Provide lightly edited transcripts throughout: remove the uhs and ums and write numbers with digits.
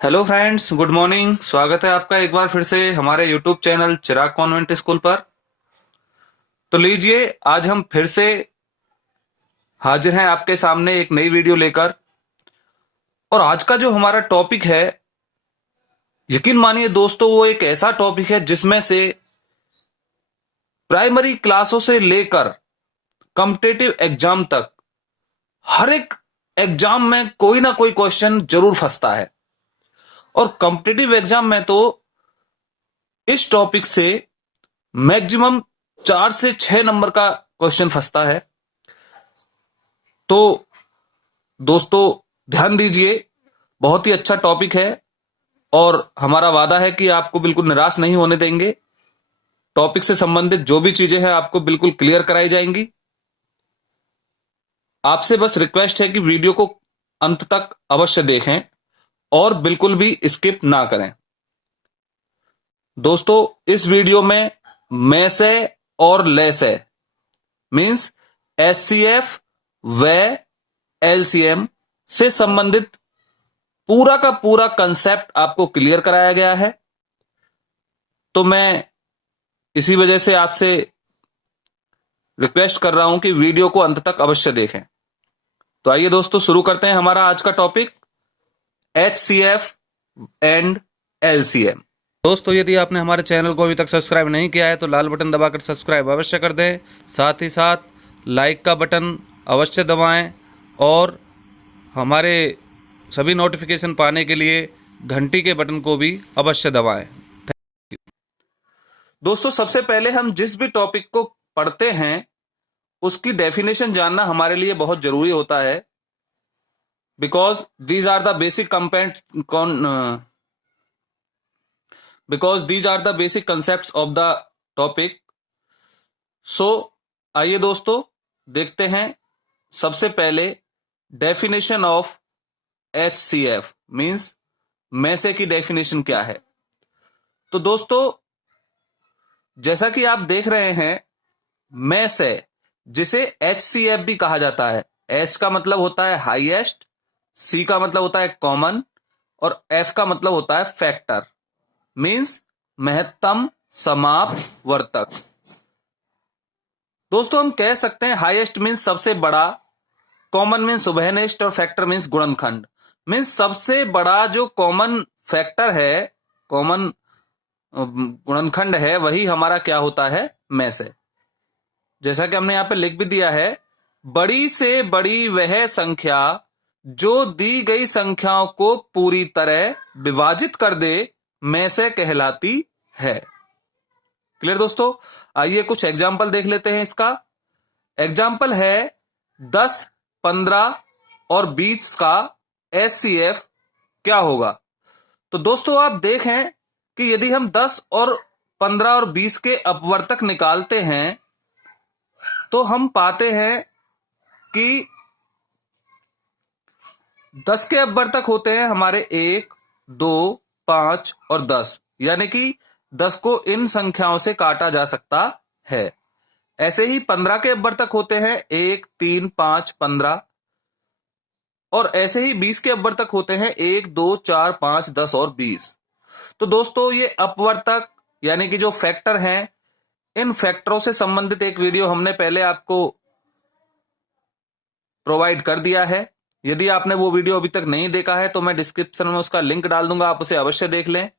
Hello friends, good morning. स्वागत है आपका एक बार फिर से हमारे यूट्यूब चैनल चिराग कॉन्वेंट स्कूल पर। तो लीजिए, आज हम फिर से हाजिर हैं आपके सामने एक नई वीडियो लेकर। और आज का जो हमारा टॉपिक है, यकीन मानिए दोस्तों, वो एक ऐसा टॉपिक है जिसमें से प्राइमरी क्लासों से लेकर कॉम्पिटिटिव एग्जाम तक हर एक एग्जाम में कोई ना कोई क्वेश्चन जरूर फंसता है। और कॉम्पिटिटिव एग्जाम में तो इस टॉपिक से मैक्सिमम 4 से 6 नंबर का क्वेश्चन फंसता है। तो दोस्तों ध्यान दीजिए, बहुत ही अच्छा टॉपिक है और हमारा वादा है कि आपको बिल्कुल निराश नहीं होने देंगे। टॉपिक से संबंधित जो भी चीजें हैं आपको बिल्कुल क्लियर कराई जाएंगी। आपसे बस रिक्वेस्ट है कि वीडियो को अंत तक अवश्य देखें और बिल्कुल भी स्किप ना करें। दोस्तों, इस वीडियो में से और ले से मींस एचसीएफ व एलसीएम से संबंधित पूरा का पूरा कंसेप्ट आपको क्लियर कराया गया है। तो मैं इसी वजह से आपसे रिक्वेस्ट कर रहा हूं कि वीडियो को अंत तक अवश्य देखें। तो आइए दोस्तों, शुरू करते हैं हमारा आज का टॉपिक, एचसीएफ एंड एलसीएम। दोस्तों, यदि आपने हमारे चैनल को अभी तक सब्सक्राइब नहीं किया है तो लाल बटन दबाकर सब्सक्राइब अवश्य कर दें। साथ ही साथ लाइक का बटन अवश्य दबाएं और हमारे सभी नोटिफिकेशन पाने के लिए घंटी के बटन को भी अवश्य दबाएं। दोस्तों, सबसे पहले हम जिस भी टॉपिक को पढ़ते हैं उसकी डेफिनेशन जानना हमारे लिए बहुत जरूरी होता है, because these are the basic concept of the topic. So आइए दोस्तों देखते हैं सबसे पहले डेफिनेशन ऑफ HCF मींस मैसे की डेफिनेशन क्या है। तो दोस्तों, जैसा कि आप देख रहे हैं, मैसे जिसे HCF भी कहा जाता है। H का मतलब होता है हाईएस्ट, C का मतलब होता है कॉमन और F का मतलब होता है फैक्टर मींस महत्तम समापवर्तक। दोस्तों, हम कह सकते हैं हाईएस्ट मींस सबसे बड़ा, कॉमन मीन्स उभयनिष्ठ और फैक्टर मीन्स गुणनखंड। मीन्स सबसे बड़ा जो कॉमन फैक्टर है, कॉमन गुणनखंड है, वही हमारा क्या होता है, मैसे। जैसा कि हमने यहां पे लिख भी दिया है, बड़ी से बड़ी वह संख्या जो दी गई संख्याओं को पूरी तरह विभाजित कर दे, मैसे कहलाती है। क्लियर दोस्तों? आइए कुछ एग्जाम्पल देख लेते हैं इसका। एग्जाम्पल है 10, 15 और 20 का HCF क्या होगा। तो दोस्तों आप देखें कि यदि हम 10 और 15 और 20 के अपवर्तक निकालते हैं तो हम पाते हैं कि 10 के अपवर्तक होते हैं हमारे 1, 2, 5 और 10, यानी कि 10 को इन संख्याओं से काटा जा सकता है। ऐसे ही 15 के अपवर्तक होते हैं 1, 3, 5, 15 और ऐसे ही 20 के अपवर्तक होते हैं 1, 2, 4, 5, 10 और 20। तो दोस्तों ये अपवर्तक यानी कि जो फैक्टर हैं, इन फैक्टरों से संबंधित एक वीडियो हमने पहले आपको प्रोवाइड कर दिया है। यदि आपने वो वीडियो अभी तक नहीं देखा है तो मैं डिस्क्रिप्शन में उसका लिंक डाल दूंगा, आप उसे अवश्य देख लें।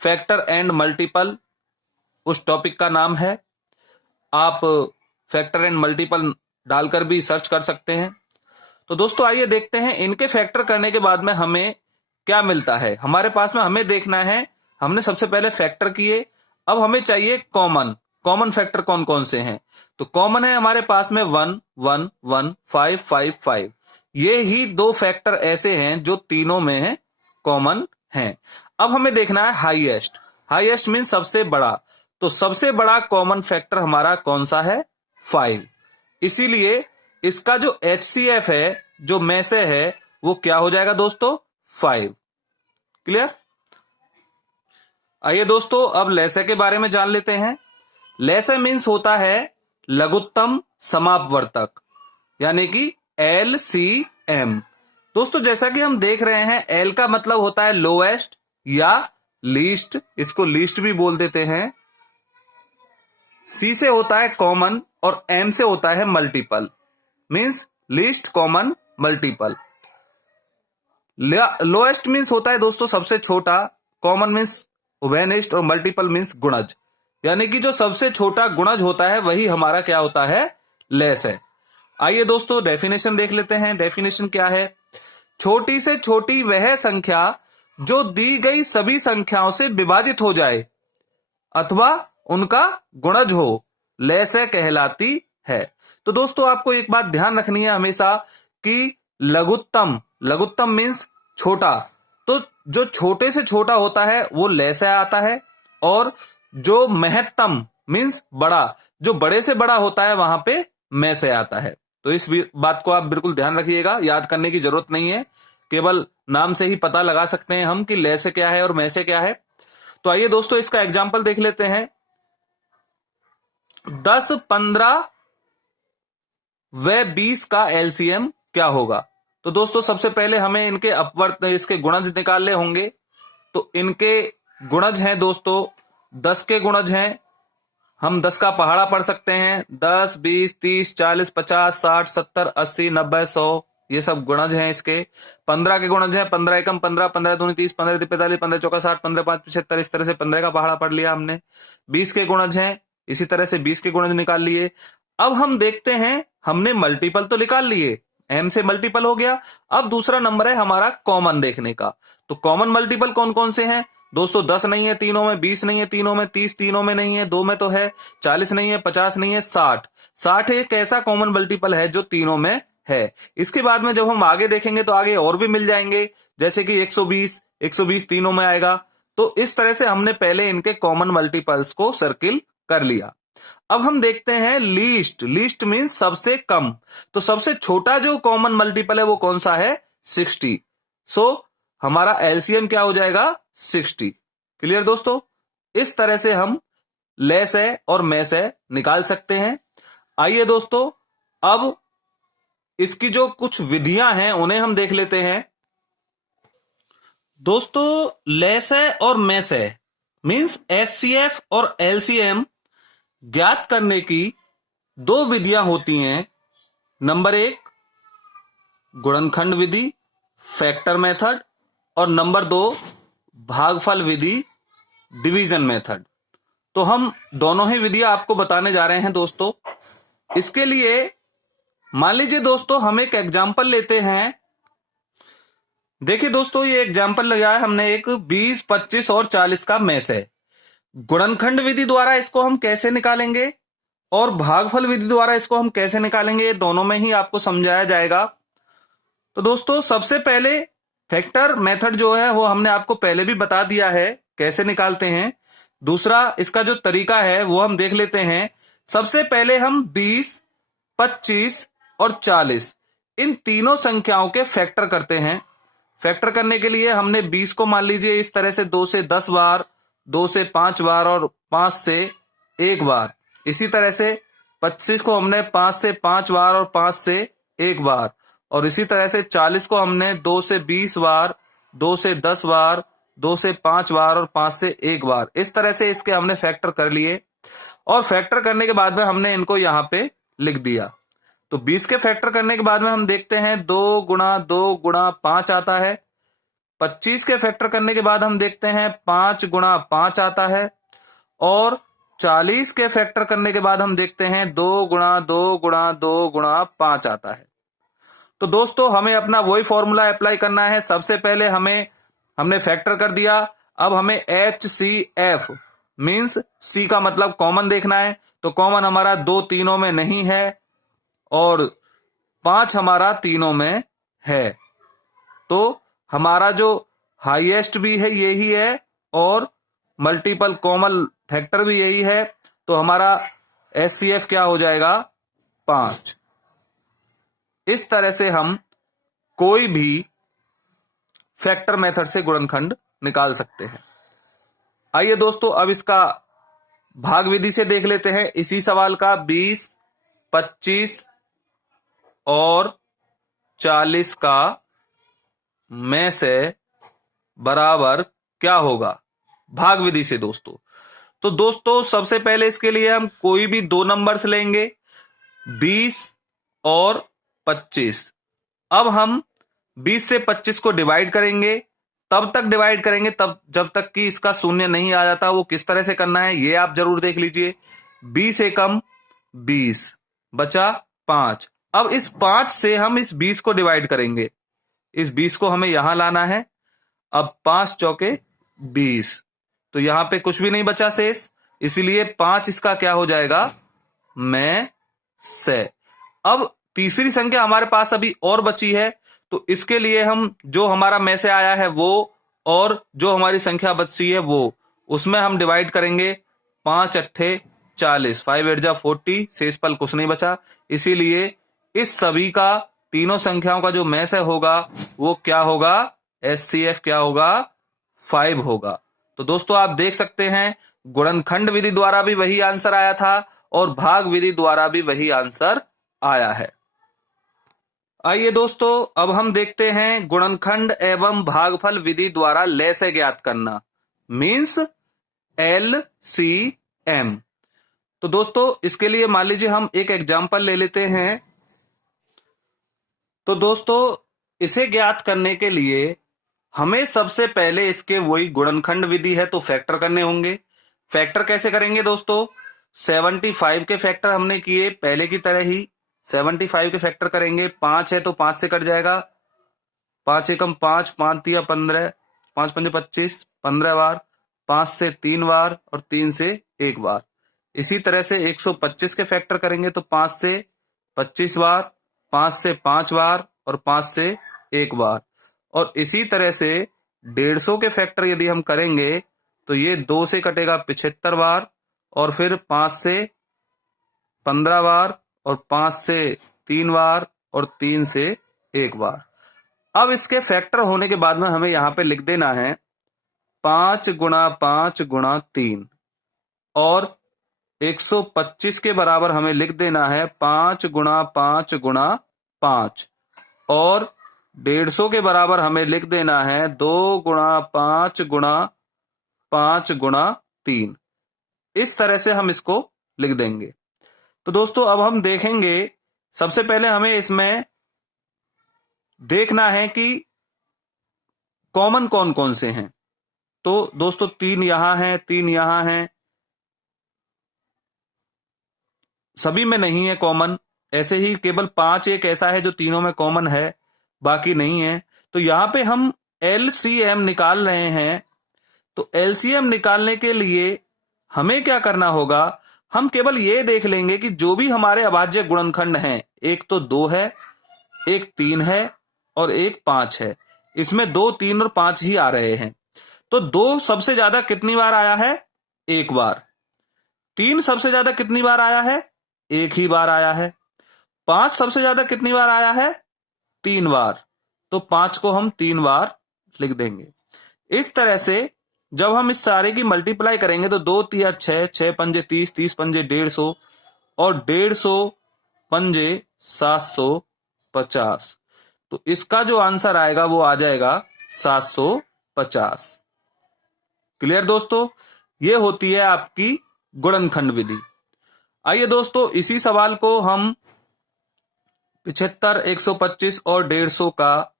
फैक्टर एंड मल्टीपल उस टॉपिक का नाम है। आप फैक्टर एंड मल्टीपल डालकर भी सर्च कर सकते हैं। तो दोस्तों आइए देखते हैं इनके फैक्टर करने के बाद में हमें क्या मिलता है। हमारे पास में हमें देखना है, हमने सबसे पहले फैक्टर किए, अब हमें चाहिए कॉमन फैक्टर कौन कौन से हैं। तो कॉमन है हमारे पास में 1, 1, 1, 5, 5, 5। ये ही दो फैक्टर ऐसे हैं जो तीनों में है कॉमन हैं। अब हमें देखना है हाईएस्ट मीन सबसे बड़ा। तो सबसे बड़ा कॉमन फैक्टर हमारा कौन सा है, 5। इसीलिए इसका जो HCF है, जो में से है, वो क्या हो जाएगा दोस्तों, 5। क्लियर? आइए दोस्तों अब लैसे के बारे में जान लेते हैं। लैसे मीन्स होता है लघुत्तम समापवर्तक यानी कि LCM। दोस्तों जैसा कि हम देख रहे हैं, एल का मतलब होता है लोएस्ट या लीस्ट, इसको लीस्ट भी बोल देते हैं। सी से होता है कॉमन और एम से होता है multiple, means least common multiple. Lowest means होता है दोस्तों सबसे छोटा, कॉमन मींस उभयनिष्ठ और मल्टीपल मींस गुणज, यानी कि जो सबसे छोटा गुणज होता है वही हमारा क्या होता है, लेस है। आइए दोस्तों डेफिनेशन देख लेते हैं। डेफिनेशन क्या है, छोटी से छोटी वह संख्या जो दी गई सभी संख्याओं से विभाजित हो जाए अथवा उनका गुणज हो, लेस है कहलाती है। तो दोस्तों आपको एक बात ध्यान रखनी है हमेशा कि लघुत्तम, लघुत्तम मीन्स छोटा, तो जो छोटे से छोटा होता है वो लेस है आता है, और जो महत्तम मीन्स बड़ा, जो बड़े से बड़ा होता है वहां पे में से आता है। तो इस बात को आप बिल्कुल ध्यान रखिएगा, याद करने की जरूरत नहीं है, केवल नाम से ही पता लगा सकते हैं हम कि ले से क्या है और में से क्या है। तो आइए दोस्तों इसका एग्जाम्पल देख लेते हैं। 10, 15 व 20 का एलसीएम क्या होगा। तो दोस्तों सबसे पहले हमें इनके अपवर्त इसके गुणज निकालने होंगे। तो इनके गुणज हैं दोस्तों 10 के गुणज हैं, हम 10 का पहाड़ा पढ़ सकते हैं, 10, 20, 30, 40, 50, 60, 70, 80, 90, 100, ये सब गुणज हैं इसके। 15 के गुणज हैं, 15 एकम 15, 15 दूनी 30, 15 तिप्पे 45, 15 चौका 60, 15 5 75, इस तरह से 15 का पहाड़ा पढ़ लिया हमने। 20 के गुणज हैं, इसी तरह से 20 के गुणज निकाल लिए। अब हम देखते हैं, हमने मल्टीपल तो निकाल लिए, एम से मल्टीपल हो गया। अब दूसरा नंबर है हमारा कॉमन देखने का। तो कॉमन मल्टीपल कौन कौन से हैं दोस्तों, 10 नहीं है तीनों में, 20 नहीं है तीनों में, 30 तीनों में नहीं है, 2 में तो है, 40 नहीं है, 50 नहीं है, 60। 60 एक ऐसा कॉमन मल्टीपल है जो तीनों में है। इसके बाद में जब हम आगे देखेंगे तो आगे और भी मिल जाएंगे, जैसे कि 120, 120 तीनों में आएगा। तो इस तरह से हमने पहले इनके कॉमन मल्टीपल्स को सर्किल कर लिया। अब हम देखते हैं लीस्ट। लीस्ट मीन्स सबसे कम। तो सबसे छोटा जो कॉमन मल्टीपल है वो कौन सा है, 60। सो हमारा एलसीएम क्या हो जाएगा, 60। क्लियर दोस्तों, इस तरह से हम लेस है और मेस है निकाल सकते हैं। आइए दोस्तों अब इसकी जो कुछ विधियां हैं उन्हें हम देख लेते हैं। दोस्तों लेस है और मेस है मीन्स एचसीएफ और एलसीएम ज्ञात करने की 2 विधियां होती हैं। नंबर 1 गुणनखंड विधि, फैक्टर मेथड, और नंबर 2 भागफल विधि, डिवीजन मेथड। तो हम दोनों ही विधियां आपको बताने जा रहे हैं दोस्तों। इसके लिए मान लीजिए दोस्तों हम एक एग्जाम्पल लेते हैं। देखिए दोस्तों ये एग्जाम्पल लगाया हमने एक 20, 25 और 40 का मेस है। गुणनखंड विधि द्वारा इसको हम कैसे निकालेंगे और भागफल विधि द्वारा इसको हम कैसे निकालेंगे, दोनों में ही आपको समझाया जाएगा। तो दोस्तों सबसे पहले फैक्टर मेथड जो है वो हमने आपको पहले भी बता दिया है कैसे निकालते हैं। दूसरा इसका जो तरीका है वो हम देख लेते हैं। सबसे पहले हम 20, 25 और 40 इन तीनों संख्याओं के फैक्टर करते हैं। फैक्टर करने के लिए हमने 20 को मान लीजिए इस तरह से 2 से 10 बार, 2 से 5 बार और 5 से 1 बार। इसी तरह से 25 को हमने 5 से 5 बार और 5 से 1 बार, और इसी तरह से 40 को हमने 2 से 20 बार, 2 से 10 बार, 2 से 5 बार और 5 से 1 बार। इस तरह से इसके हमने फैक्टर कर लिए, और फैक्टर करने के बाद में हमने इनको यहां पे लिख दिया। तो 20 के फैक्टर करने के बाद में हम देखते हैं 2 गुणा 2 गुणा 5 आता है। 25 के फैक्टर करने के बाद हम देखते हैं 5 गुणा 5 आता है, और 40 के फैक्टर करने के बाद हम देखते हैं 2 गुणा 2 गुणा 2 गुणा 5 आता है। तो दोस्तों हमें अपना वही फॉर्मूला अप्लाई करना है। सबसे पहले हमने फैक्टर कर दिया, अब हमें HCF मींस C का मतलब कॉमन देखना है। तो कॉमन हमारा 2 तीनों में नहीं है और 5 हमारा तीनों में है। तो हमारा जो हाईएस्ट भी है यही है और मल्टीपल कॉमन फैक्टर भी यही है। तो हमारा HCF क्या हो जाएगा, 5। इस तरह से हम कोई भी फैक्टर मेथड से गुणनखंड निकाल सकते हैं। आइए दोस्तों अब इसका भाग विधि से देख लेते हैं इसी सवाल का। 20, 25 और 40 का में से बराबर क्या होगा, भाग विधि से दोस्तों। तो दोस्तों सबसे पहले इसके लिए हम कोई भी दो नंबर्स लेंगे, 20 और 25। अब हम 20 से 25 को डिवाइड करेंगे, तब तक डिवाइड करेंगे तब जब तक कि इसका शून्य नहीं आ जाता। वो किस तरह से करना है ये आप जरूर देख लीजिए। 20 एकम 20, बचा 5। अब इस 5 से हम इस 20 को डिवाइड करेंगे, इस 20 को हमें यहां लाना है। अब 5 चौके 20, तो यहां पे कुछ भी नहीं बचा शेष, इसीलिए 5 इसका क्या हो जाएगा, में से। अब तीसरी संख्या हमारे पास अभी और बची है, तो इसके लिए हम जो हमारा में से आया है वो और जो हमारी संख्या बची है वो, उसमें हम डिवाइड करेंगे। 5 अट्ठे 40, 5 8 जा 40, शेष पल कुछ नहीं बचा, इसीलिए इस सभी का तीनों संख्याओं का जो में से होगा वो क्या होगा, HCF क्या होगा, 5 होगा। तो दोस्तों आप देख सकते हैं गुणनखंड विधि द्वारा भी वही आंसर आया था और भाग विधि द्वारा भी वही आंसर आया है। आइए दोस्तों अब हम देखते हैं गुणनखंड एवं भागफल विधि द्वारा लय से ज्ञात करना, मीन्स LCM। तो दोस्तों इसके लिए मान लीजिए हम एक एग्जाम्पल ले लेते हैं। तो दोस्तों इसे ज्ञात करने के लिए हमें सबसे पहले इसके वही गुणनखंड विधि है तो फैक्टर करने होंगे। फैक्टर कैसे करेंगे दोस्तों, 75 के फैक्टर हमने किए पहले की तरह ही 75 के फैक्टर करेंगे। 5 है तो 5 से कट जाएगा, 5 एकम 5, 5 तिया 15, 5 पंजे 25, 15 बार, 5 से 3 बार और 3 से 1 बार। इसी तरह से 125 के फैक्टर करेंगे तो 5 से 25 बार, 5 से 5 बार और 5 से 1 बार। और इसी तरह से 150 के फैक्टर यदि हम करेंगे तो ये 2 से कटेगा 75 बार और फिर 5 से 15 बार और 5 से 3 बार और 3 से 1 बार। अब इसके फैक्टर होने के बाद में हमें यहां पे लिख देना है 5 गुणा 5 गुणा 3 और 125 के बराबर हमें लिख देना है 5 गुणा 5 गुणा 5 और 150 के बराबर हमें लिख देना है 2 गुणा 5 गुणा 5 गुणा 3। इस तरह से हम इसको लिख देंगे। तो दोस्तों अब हम देखेंगे, सबसे पहले हमें इसमें देखना है कि कॉमन कौन कौन से हैं। तो दोस्तों 3 यहां हैं, 3 यहां हैं, सभी में नहीं है कॉमन। ऐसे ही केवल 5 एक ऐसा है जो तीनों में कॉमन है, बाकी नहीं है। तो यहां पे हम LCM निकाल रहे हैं। तो LCM निकालने के लिए हमें क्या करना होगा, हम केवल ये देख लेंगे कि जो भी हमारे अभाज्य गुणनखंड हैं, एक तो 2 है, एक 3 है और एक 5 है। इसमें 2, 3 और 5 ही आ रहे हैं। तो 2 सबसे ज्यादा कितनी बार आया है, एक बार। 3 सबसे ज्यादा कितनी बार आया है, एक ही बार आया है। 5 सबसे ज्यादा कितनी बार आया है, 3 बार। तो 5 को हम 3 बार लिख देंगे। इस तरह से जब हम इस सारे की मल्टीप्लाई करेंगे तो 2 तिया 6, 6 पंजे 30, 30 पंजे 150 और 150 पंजे 750। तो इसका जो आंसर आएगा वो आ जाएगा 750। क्लियर दोस्तों, ये होती है आपकी गुणनखंड विधि। आइए दोस्तों इसी सवाल को हम 75, 125 और 150 का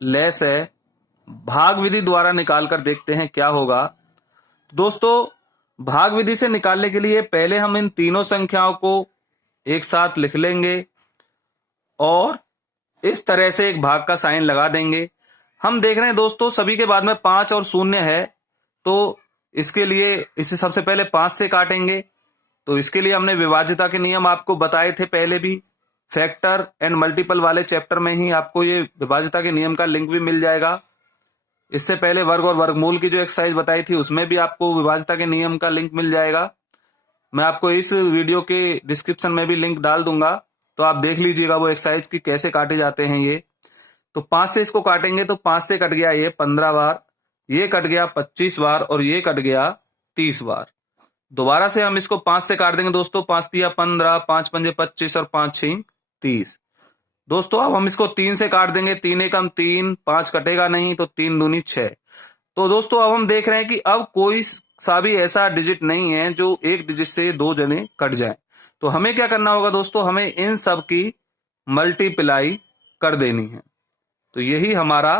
लय से भाग विधि द्वारा निकालकर देखते हैं क्या होगा। दोस्तों भाग विधि से निकालने के लिए पहले हम इन तीनों संख्याओं को एक साथ लिख लेंगे और इस तरह से एक भाग का साइन लगा देंगे। हम देख रहे हैं दोस्तों सभी के बाद में 5 और 0 है, तो इसके लिए इसे सबसे पहले 5 से काटेंगे। तो इसके लिए हमने विभाज्यता के नियम आपको बताए थे पहले भी, फैक्टर एंड मल्टीपल वाले चैप्टर में ही आपको ये विभाज्यता के नियम का लिंक भी मिल जाएगा। इससे पहले वर्ग और वर्गमूल की जो एक्सरसाइज बताई थी उसमें भी आपको विभाज्यता के नियम का लिंक मिल जाएगा। मैं आपको इस वीडियो के डिस्क्रिप्शन में भी लिंक डाल दूंगा, तो आप देख लीजिएगा वो एक्सरसाइज की कैसे काटे जाते हैं ये। तो 5 से इसको काटेंगे तो 5 से कट गया ये 15 बार, ये कट गया 25 बार और ये कट गया 30 बार। दोबारा से हम इसको 5 से काट देंगे दोस्तों, 5 तिया 15, 5 पंजे 25 और 5 छीं 30। दोस्तों अब हम इसको 3 से काट देंगे। 3 एकम 3, 5 कटेगा नहीं, तो 3 दूनी 6। तो दोस्तों अब हम देख रहे हैं कि अब कोई सा भी ऐसा डिजिट नहीं है जो एक डिजिट से 2 जने कट जाए। तो हमें क्या करना होगा दोस्तों, हमें इन सब की मल्टीप्लाई कर देनी है। तो यही हमारा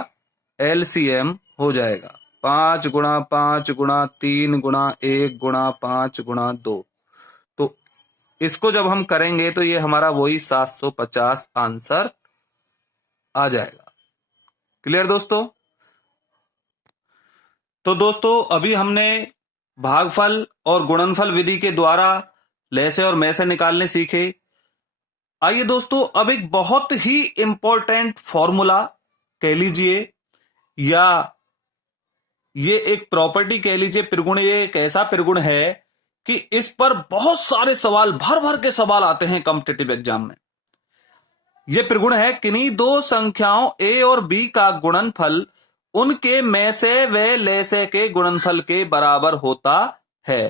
एलसीएम हो जाएगा। 5 गुणा 5 गुणा 3 गुणा 1 गुणा 5 गुणा 2। तो इसको जब हम करेंगे तो ये हमारा वही 750 आंसर आ जाएगा। क्लियर दोस्तों? तो दोस्तों अभी हमने भागफल और गुणनफल विधि के द्वारा लैसे और मैसे निकालने सीखे। आइए दोस्तों अब एक बहुत ही इंपॉर्टेंट फॉर्मूला कह लीजिए या ये एक प्रॉपर्टी कह लीजिए, त्रिगुण, ये एक ऐसा त्रिगुण है कि इस पर बहुत सारे सवाल, भर भर के सवाल आते हैं कॉम्पिटिटिव एग्जाम में। यह त्रिगुण है किन्हीं दो संख्याओं ए और बी का गुणनफल उनके में से व लैसे के गुणनफल के बराबर होता है।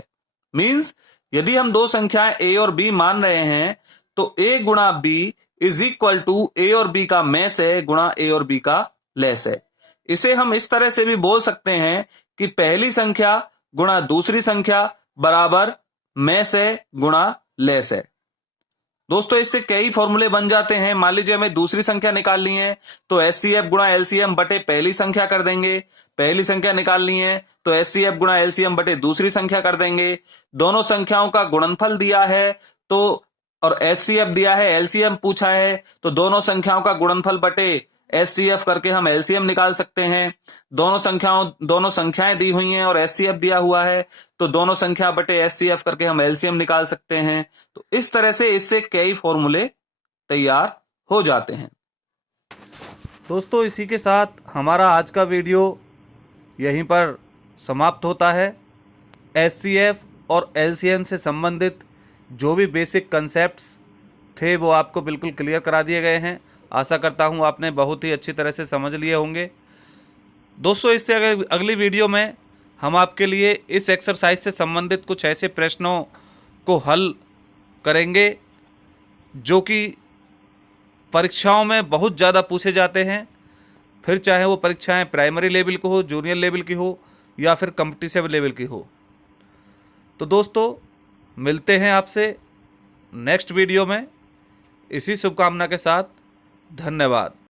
मींस यदि हम दो संख्याएं ए और बी मान रहे हैं तो ए गुणा बी इज इक्वल टू ए और बी का में से गुणा ए और बी का लैसे। इसे हम इस तरह से भी बोल सकते हैं कि पहली संख्या गुणा दूसरी संख्या बराबर में से गुणा लैसे। दोस्तों इससे कई फॉर्मूले बन जाते हैं। मान लीजिए हमें दूसरी संख्या निकालनी है तो एचसीएफ गुणा एलसीएम बटे पहली संख्या कर देंगे। पहली संख्या निकालनी है तो एचसीएफ गुणा एलसीएम बटे दूसरी संख्या कर देंगे। दोनों संख्याओं का गुणनफल दिया है तो और एचसीएफ दिया है, एलसीएम पूछा है, तो दोनों संख्याओं का गुणनफल बटे एचसीएफ करके हम एलसीएम निकाल सकते हैं। दोनों संख्याएं दी हुई हैं और एचसीएफ दिया हुआ है तो दोनों संख्या बटे एचसीएफ करके हम एलसीएम निकाल सकते हैं। तो इस तरह से इससे कई फॉर्मूले तैयार हो जाते हैं। दोस्तों इसी के साथ हमारा आज का वीडियो यहीं पर समाप्त होता है। एचसीएफ और एलसीएम से संबंधित जो भी बेसिक कंसेप्ट्स थे वो आपको बिल्कुल क्लियर करा दिए गए हैं। आशा करता हूँ आपने बहुत ही अच्छी तरह से समझ लिए होंगे। दोस्तों इससे अगली वीडियो में हम आपके लिए इस एक्सरसाइज से संबंधित कुछ ऐसे प्रश्नों को हल करेंगे जो कि परीक्षाओं में बहुत ज़्यादा पूछे जाते हैं, फिर चाहे वो परीक्षाएं प्राइमरी लेवल की हो, जूनियर लेवल की हो या फिर कॉम्पिटिटिव लेवल की हो। तो दोस्तों मिलते हैं आपसे नेक्स्ट वीडियो में। इसी शुभकामना के साथ धन्यवाद।